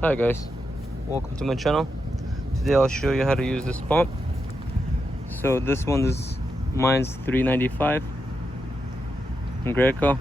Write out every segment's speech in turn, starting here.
Hi guys, welcome to my channel. Today I'll show you how to use this pump. So this one is mine's 395 in GRECO.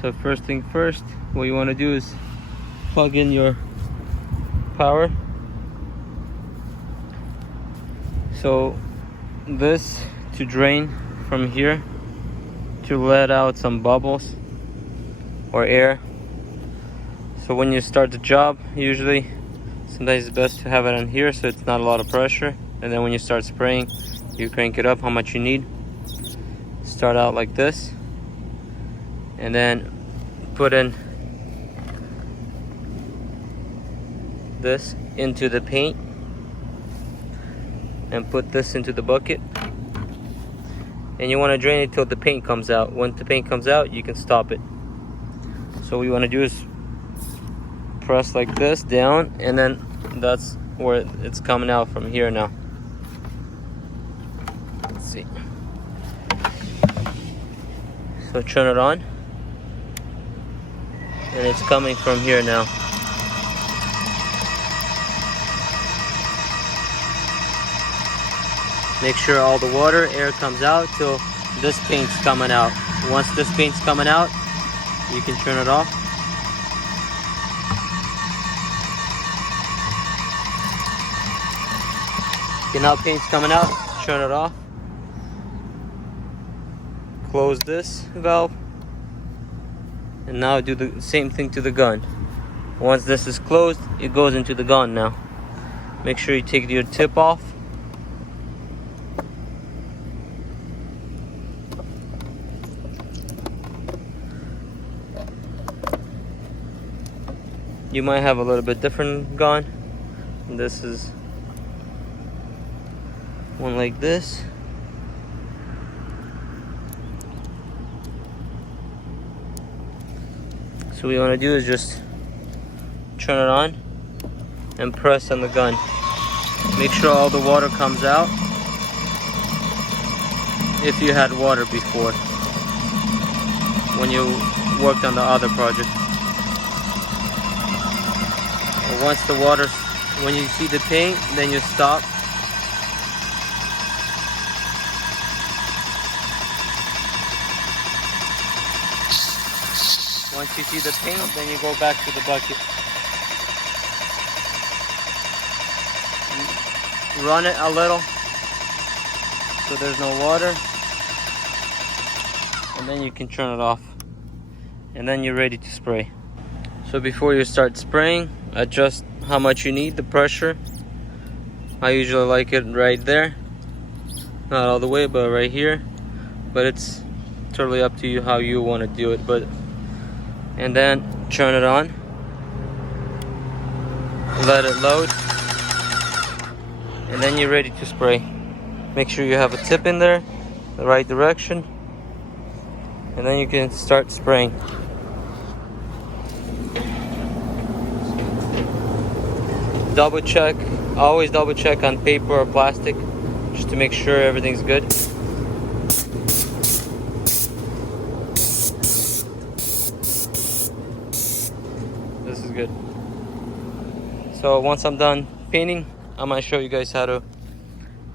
So first thing first, what you want to do is plug in your power. So this to drain from here to let out some bubbles or air. So when you start the job, usually sometimes it's best to have it on here so it's not a lot of pressure, and then when you start spraying you crank it up how much you need. Start out like this and then put in this into the paint and put this into the bucket, and you want to drain it till the paint comes out. Once the paint comes out you can stop it. So what you want to do is press like this down, and then that's where it's coming out from here now. Let's see. So turn it on and it's coming from here now. Make sure all the water, air comes out till this paint's coming out. Once this paint's coming out, you can turn it off. Okay, now paint's coming out, turn it off. Close this valve. And now do the same thing to the gun. Once this is closed, it goes into the gun now. Make sure you take your tip off. You might have a little bit different gun. This is one like this. So what you want to do is just turn it on and press on the gun. Make sure all the water comes out if you had water before when you worked on the other project. Once the water, when you see the paint, then you stop. Once you see the paint, then you go back to the bucket. Run it a little so there's no water, and then you can turn it off, and then you're ready to spray. So before you start spraying, adjust how much you need, the pressure. I usually like it right there, not all the way, but right here. But it's totally up to you how you want to do it. And then turn it on, let it load, and then you're ready to spray. Make sure you have a tip in there, the right direction, and then you can start spraying. Double check, always double check on paper or plastic, just to make sure everything's good. This is good. So once I'm done painting, I'm gonna show you guys how to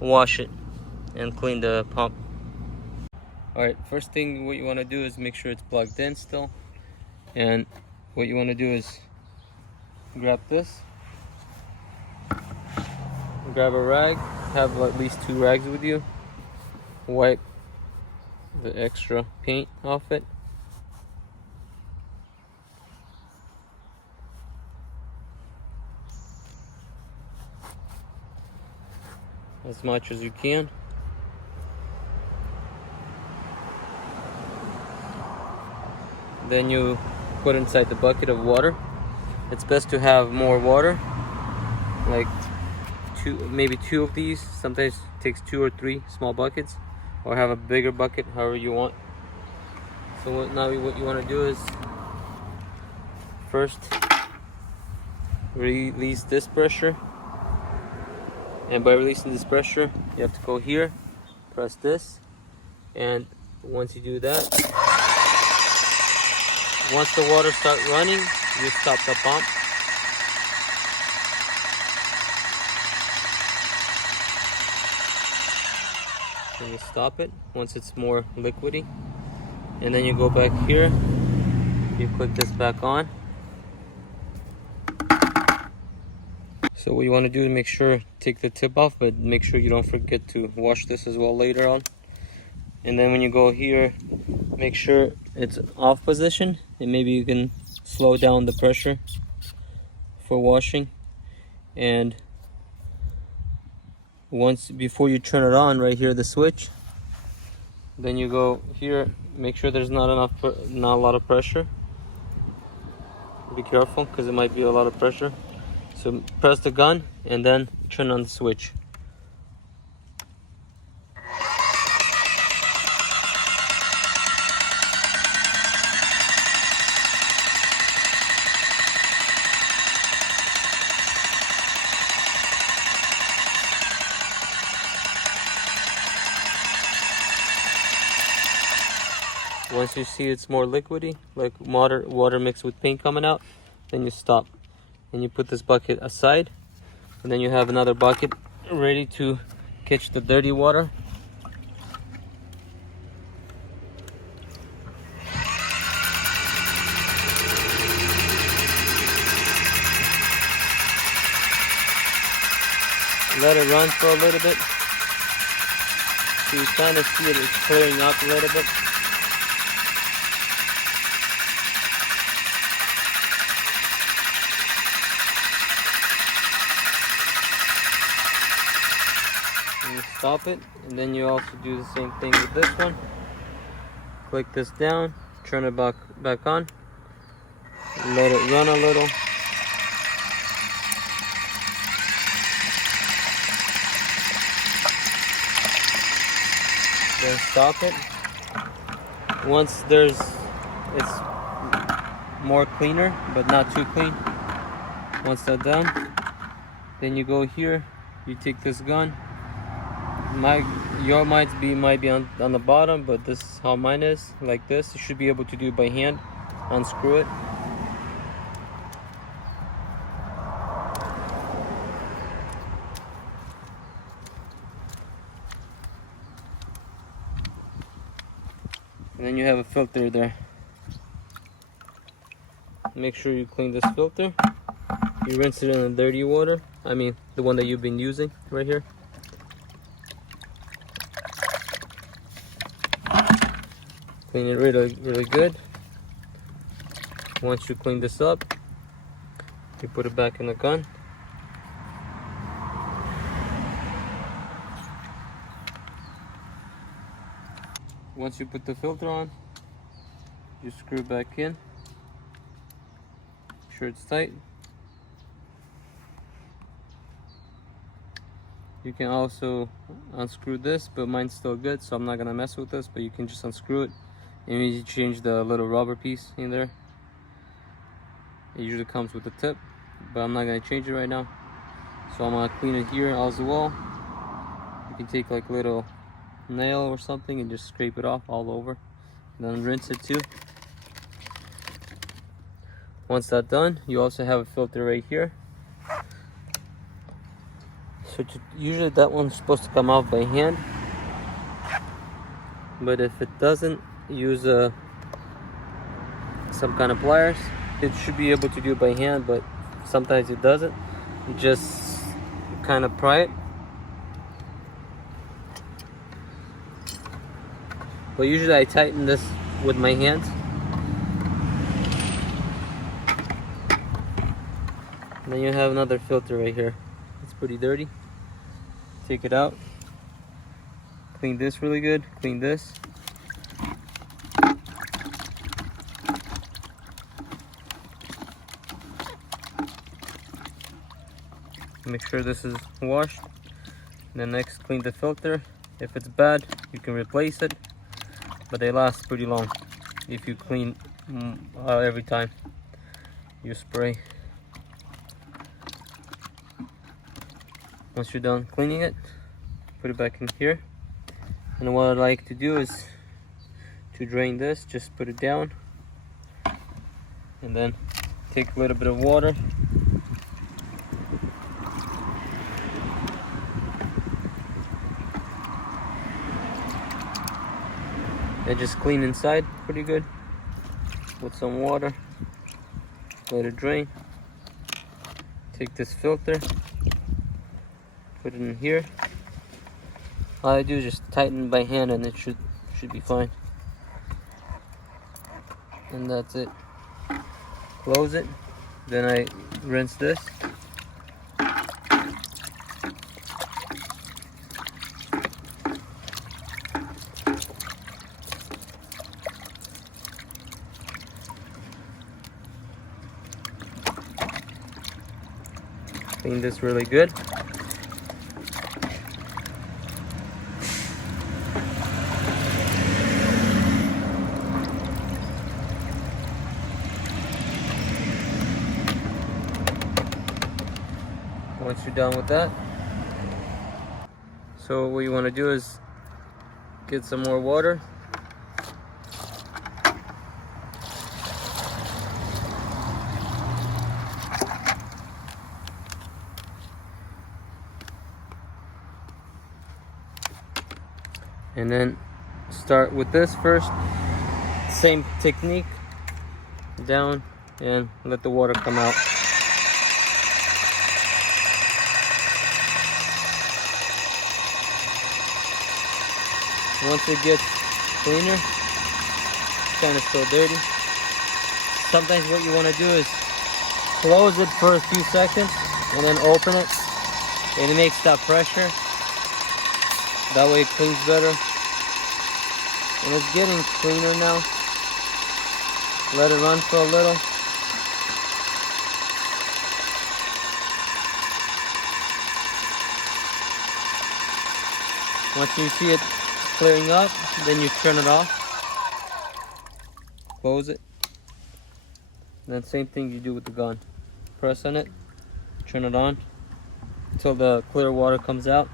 wash it and clean the pump. Alright, first thing what you want to do is make sure it's plugged in still. And what you want to do is grab this. Grab a rag, have at least 2 rags with you. Wipe the extra paint off it. As much as you can. Then you put inside the bucket of water. It's best to have more water, like maybe 2 of these. Sometimes it takes 2 or 3 small buckets, or have a bigger bucket, however you want. So now what you want to do is first release this pressure, and by releasing this pressure you have to go here, press this, and once you do that, once the water starts running, you stop the pump and you stop it once it's more liquidy, and then you go back here, you click this back on. So what you want to do is make sure, take the tip off, but make sure you don't forget to wash this as well later on. And then when you go here, make sure it's off position, and maybe you can slow down the pressure for washing. And once, before you turn it on, right here, the switch, then you go here, make sure there's not a lot of pressure. Be careful, because it might be a lot of pressure. So press the gun and then turn on the switch. Once you see it's more liquidy, like water mixed with paint coming out, then you stop. And you put this bucket aside, and then you have another bucket ready to catch the dirty water. Let it run for a little bit. So you kind of see it's clearing up a little bit. You stop it, and then you also do the same thing with this one. Click this down, turn it back on, let it run a little. Then stop it. Once it's more cleaner, but not too clean. Once that's done, then you go here, you take this gun. Your might be on the bottom, but this is how mine is, like this. You should be able to do it by hand. Unscrew it. And then you have a filter there. Make sure you clean this filter. You rinse it in the dirty water. I mean, the one that you've been using right here. Clean it really good. Once you clean this up, you put it back in the gun. Once you put the filter on, you screw it back in. Make sure it's tight. You can also unscrew this, but mine's still good, so I'm not gonna mess with this, but you can just unscrew it. And you change the little rubber piece in there. It usually comes with a tip, but I'm not gonna change it right now. So I'm gonna clean it here as well. You can take like a little nail or something and just scrape it off all over. And then rinse it too. Once that's done, you also have a filter right here. So usually that one's supposed to come out by hand. But if it doesn't, use some kind of pliers. It should be able to do it by hand, but sometimes it doesn't. You just kind of pry it. But usually I tighten this with my hands. And then you have another filter right here. It's pretty dirty. Take it out. Clean this really good. Clean this. Make sure this is washed. And then next, clean the filter. If it's bad, you can replace it, but they last pretty long if you clean every time you spray. Once you're done cleaning it, put it back in here. And what I like to do is to drain this, just put it down and then take a little bit of water. and just clean inside pretty good with some water. Let it drain. Take this filter, put it in here. All I do is just tighten by hand and it should be fine. And that's it. Close it. Then I rinse this. Clean this really good. Once you're done with that, so what you want to do is get some more water. And then start with this first. Same technique. Down and let the water come out. Once it gets cleaner, kind of still dirty. Sometimes what you want to do is close it for a few seconds and then open it, and it makes that pressure. That way it cleans better. And it's getting cleaner now. Let it run for a little. Once you see it clearing up, then you turn it off. Close it. And then same thing you do with the gun. Press on it, turn it on until the clear water comes out.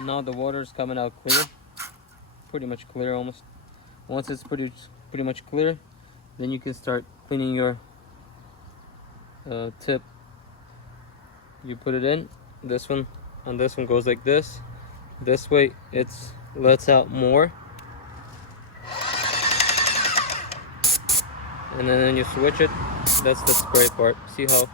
Now the water is coming out clear, pretty much clear almost. Once it's pretty much clear, then you can start cleaning your tip. You put it in, this one, and this one goes like this. This way it lets out more. And then you switch it, that's the spray part. See how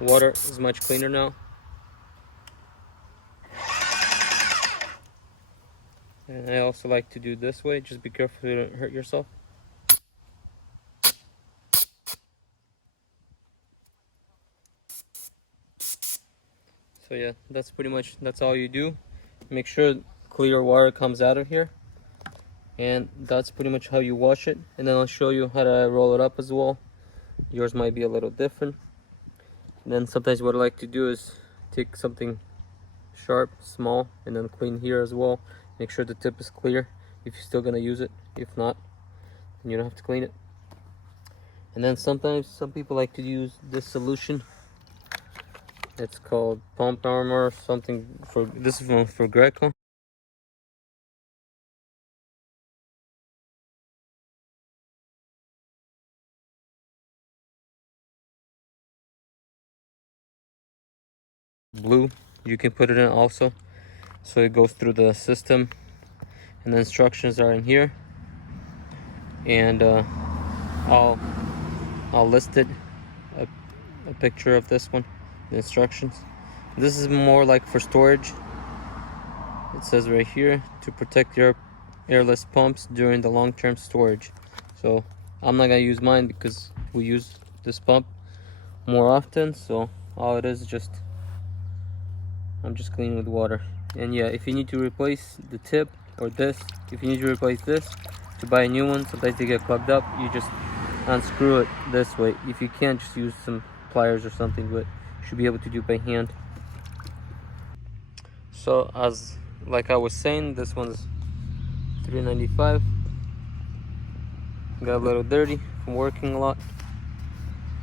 water is much cleaner now? And I also like to do this way. Just be careful you don't hurt yourself. So yeah, that's all you do. Make sure clear water comes out of here. And that's pretty much how you wash it. And then I'll show you how to roll it up as well. Yours might be a little different. And then sometimes what I like to do is take something sharp, small, and then clean here as well. Make sure the tip is clear if you're still gonna use it. If not, then you don't have to clean it. And then sometimes some people like to use this solution. It's called Pump Armor or something. This is one for GRECO. Blue, you can put it in also. So it goes through the system, and the instructions are in here. And I'll list it, a picture of this one, the instructions. This is more like for storage. It says right here to protect your airless pumps during the long-term storage. So I'm not gonna use mine because we use this pump more often. So all it is just I'm just cleaning with water. And yeah, if you need to replace the tip or this, if you need to replace this to buy a new one, sometimes they get plugged up. You just unscrew it this way. If you can't, just use some pliers or something, but should be able to do by hand. So like I was saying, this one's $3.95. Got a little dirty from working a lot.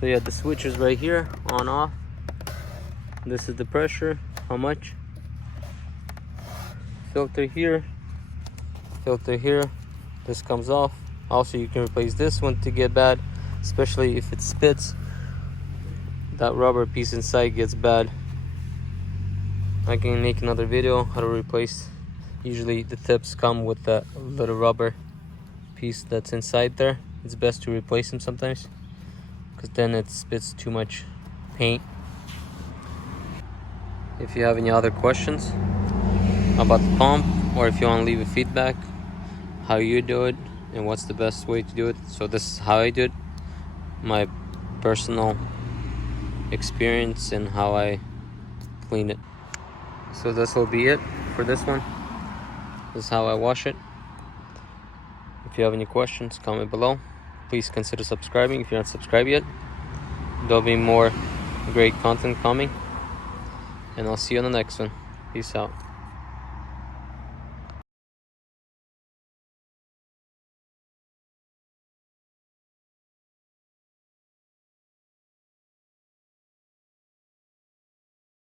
So yeah, the switch is right here, on off. This is the pressure, how much. Filter here, this comes off. Also, you can replace this one to get bad, especially if it spits. That rubber piece inside gets bad. I can make another video how to replace. Usually the tips come with that little rubber piece that's inside there. It's best to replace them sometimes, because then it spits too much paint. If you have any other questions about the pump, or if you want to leave a feedback how you do it and what's the best way to do it. So this is how I do it, my personal experience and how I clean it. So this will be it for this one. This is how I wash it. If you have any questions, comment below. Please consider subscribing if you're not subscribed yet. There'll be more great content coming, and I'll see you on the next one. Peace out.